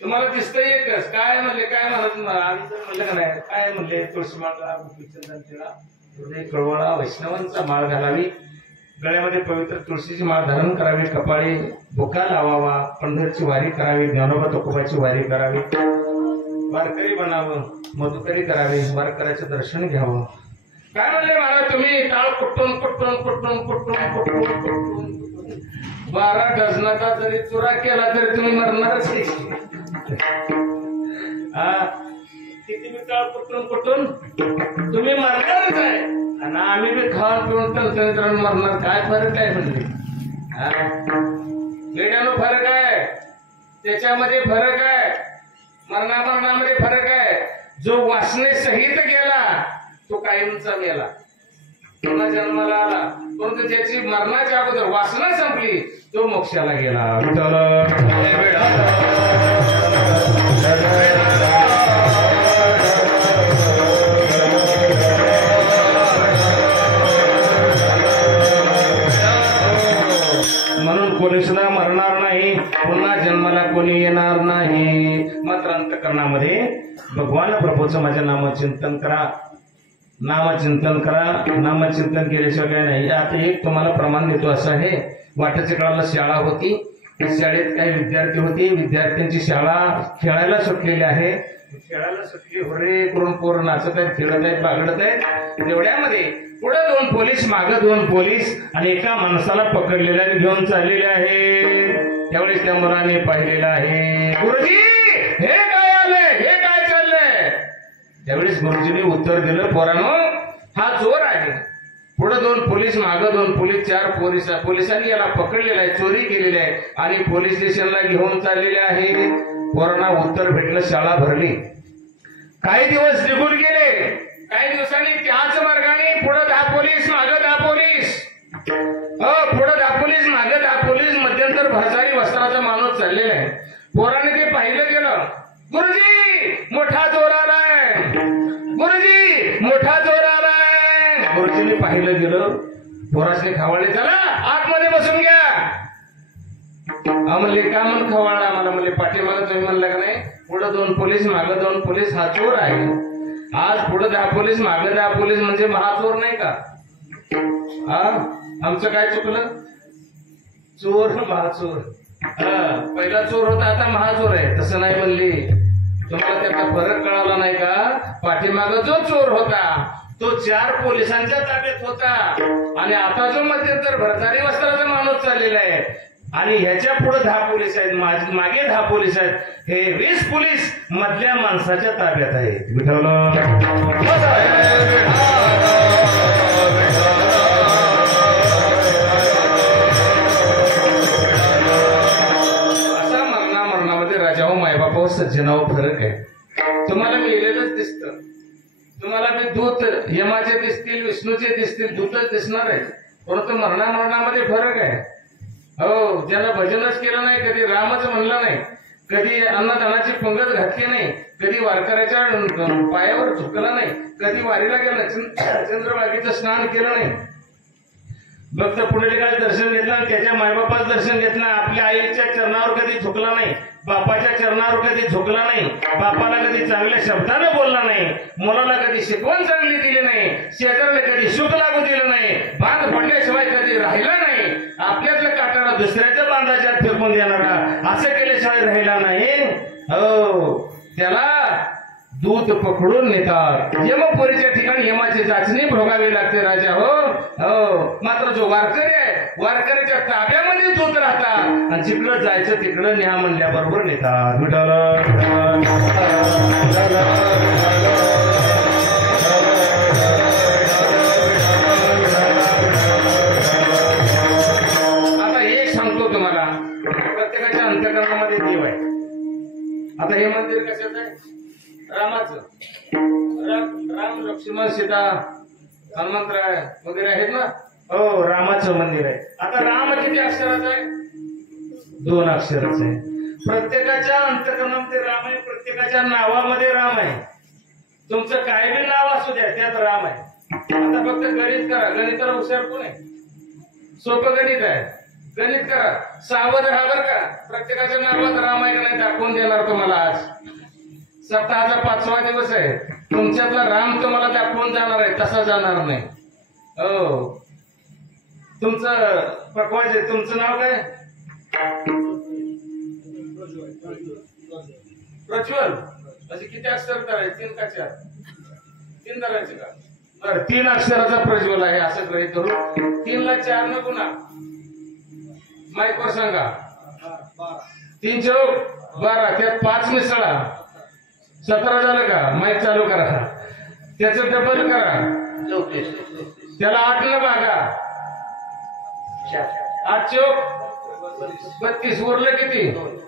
तुम्हाला दिसतं येतच. काय म्हणले, काय म्हणत म्हणलं का नाही, काय म्हणले, तुळशी माळा, गोपीचंदन टिळा, हृदय कळवळा, वैष्णवांचा माळ घालावी, गळ्यामध्ये पवित्र तुळशीची माळ धारण करावी, कपाळी बुका लावावा, पंढरची वारी करावी, ज्ञानोबा तुकोबाची वारी करावी, वारकरी बनावं, मधुकरी करावी, वारकऱ्याचं दर्शन घ्यावं. काय म्हणले महाराज, तुम्ही टाळ कुटून कुटून कुटून कुटून कुटून कुटून 12 डझनाचा जरी चुरा केला तरी तुम्ही मरणारच. किती बी टाळ कुटून कुटून तुम्ही मरणारच आहे. आणि आम्ही बी खाऊन पिऊन तंत्रज्ञान मरणार. काय फरक आहे म्हणजे वेड्यानो फरक आहे, त्याच्यामध्ये फरक आहे, मरणामध्ये फरक आहे. जो वासने सहित गेला तो कायमचा गेला, पुन्हा जन्माला आला, परंतु ज्याची मरणाच्या अगोदर वासना संपली तो मोक्षाला गेला. म्हणून कोणी सुद्धा मरणार नाही, पुन्हा जन्माला कोणी येणार नाही. मात्र अंतःकरणामध्ये भगवान प्रभूचं माझ्या नामचिंतन करा, नामचिंतन करा. नामचिंतन केल्याशिवाय काय नाही. आता एक तुम्हाला प्रमाण देतो असं आहे, वाटाच्या काळाला शाळा होती, त्या शाळेत काही विद्यार्थी होते, विद्यार्थ्यांची शाळा खेळायला सुटलेली आहे. खेळायला सुटली, होरे करून पोरं नाचत आहेत, खेळत आहेत, बागडत आहेत. तेवढ्यामध्ये पुढे 2 पोलीस, मागे 2 पोलीस आणि एका माणसाला पकडलेल्या घेऊन चाललेले आहे. त्यावेळेस त्या मुलाने पाहिलेलं आहे, गुरुजी हे काय आले, हे काय चाललंय. त्यावेळेस गुरुजीने उत्तर दिलं, पोरानो हा चोर आहे. पुढे 2 पोलीस, मागे 2 पोलीस, 4 पोलिसांनी याला पकडलेला आहे, चोरी केलेली आहे आणि पोलीस स्टेशनला घेऊन चाललेले आहे. पोरांना उत्तर भेटलं, शाळा भरली. काही दिवस निघून गेले, काही दिवसांनी त्याच मार्गाने पुढे 10 पोलीस, मागे 10 पोलीस, पुढे 10 पोलीस, मागे 10 पोलीस, मध्यंतर भरसारी वस्त्राचा माणूस चाललेला आहे. पोराने ते पाहिलं गेलं, गुरुजी मोठा चोर आलाय, गुरुजी मोठा चोर आलाय. गुरुजीने पाहिलं गेलं, पोरासने खवाळले, चला आतमध्ये बसून घ्या. म्हणले का म्हणून खवाळला मला, म्हणले पाठीमागं तुम्ही म्हणलं का नाही, पुढे 2 पोलीस, मागे 2 पोलीस, हा चोर आहे. आज पुढे 10 पोलीस, मागे 10 पोलीस म्हणजे महाचोर नाही का? आमचं काय चुकलं? चोर महाचोर. पहिला चोर होता, आता महाचोर आहे. तसं नाही म्हणली. तुम्हाला त्याचा फरक कळाला नाही का? पाठीमागं जो चोर होता तो 4 पोलिसांच्या ताब्यात होता आणि आता जो मध्यंतर भरसारी वस्त्राचा माणूस चाललेला आहे आणि ह्याच्या पुढे 10 पोलीस आहेत, मागे 10 पोलीस आहेत. हे 20 पोलीस मधल्या माणसाच्या ताब्यात आहेत. विठवलं असा मरणामध्ये राजाओ, मायबापाओ, सज्जनाओ फरक आहे. तुम्हाला मिळलेलंच दिसतं. तुम्हाला मी दूत यमाचे दिसतील, विष्णूचे दिसतील, दूतच दिसणार आहे. परंतु मरणामध्ये फरक आहे. हो, ज्याला भजनच केलं नाही, कधी रामच म्हणलं नाही, कधी अन्नदानाची पंगत घातली नाही, कधी वारकऱ्याच्या पायावर झुकला नाही, कधी वारीला गेलं, चंद्रभागेचं स्नान केलं नाही, भक्त पुंडलिकाचं दर्शन घेतलं आणि त्याच्या मायबापाचं दर्शन घेतलं, आपल्या आईच्या चरणावर कधी झुकला नाही, बापाच्या चरणावर कधी झुकला नाही, बापाला कधी चांगल्या शब्दानं बोलला नाही, मुलाला कधी शिकवण चांगली दिली नाही, शेजारला कधी सुख लागू दिलं नाही, बांध पडल्याशिवाय कधी राहिला नाही, आपल्यातलं काटाला दुसऱ्याच्या बांधाच्या फिरकून देणारा असं केल्याशिवाय राहिला नाही. हो, त्याला दूत पकडून नेतात. यमपुरीच्या ठिकाणी यमाची चाचणी भोगावी लागते राजा. हो, मात्र जो वारकरी आहे, वारकऱ्याच्या ताब्यामध्ये दूत राहतात आणि जिकडं जायचं तिकडं न्या म्हणल्याबरोबर नेतात. आता एक सांगतो तुम्हाला, प्रत्येकाच्या अंतःकरणामध्ये देव आहे. आता हे मंदिर कशाचं आहे? रामाचं. राम, लक्ष्मण, सीता, हनुमंतराय वगैरे आहेत ना. हो, रामाचं मंदिर आहे. आता राम किती अक्षराचा आहे? 2 अक्षराचा आहे. प्रत्येकाच्या अंतःकरणामध्ये राम आहे, प्रत्येकाच्या नावामध्ये राम आहे. तुमचं काय बी नाव असू द्या, त्यात राम आहे. आता फक्त गणित करा. गणिताला हुशार कोण आहे? सोपं गणित आहे. गणित करा, सावध राहा बरं का. प्रत्येकाच्या नावात राम आहे का नाही दाखवून देणार तुम्हाला. आज सप्ताहाचा 5वा दिवस आहे. तुमच्यातला राम तुम्हाला दाखवून जाणार आहे, तसा जाणार नाही. हो, तुमचं पकवायचे. तुमचं नाव काय? प्रज्वल. म्हणजे किती अक्षर करायचे? 3 का 4? 3 करायचे का? बरं, 3 अक्षराचा प्रज्वल आहे असं गृहीत करू. 3 ला 4 नको ना. माईकवर सांगा. 3 चौक 12, त्यात 5 मिसळा 17 झालं का? माईक चालू करा. त्याचं डबल करा, त्याला 8 न भागा. 8 चौक 32 उरलं किती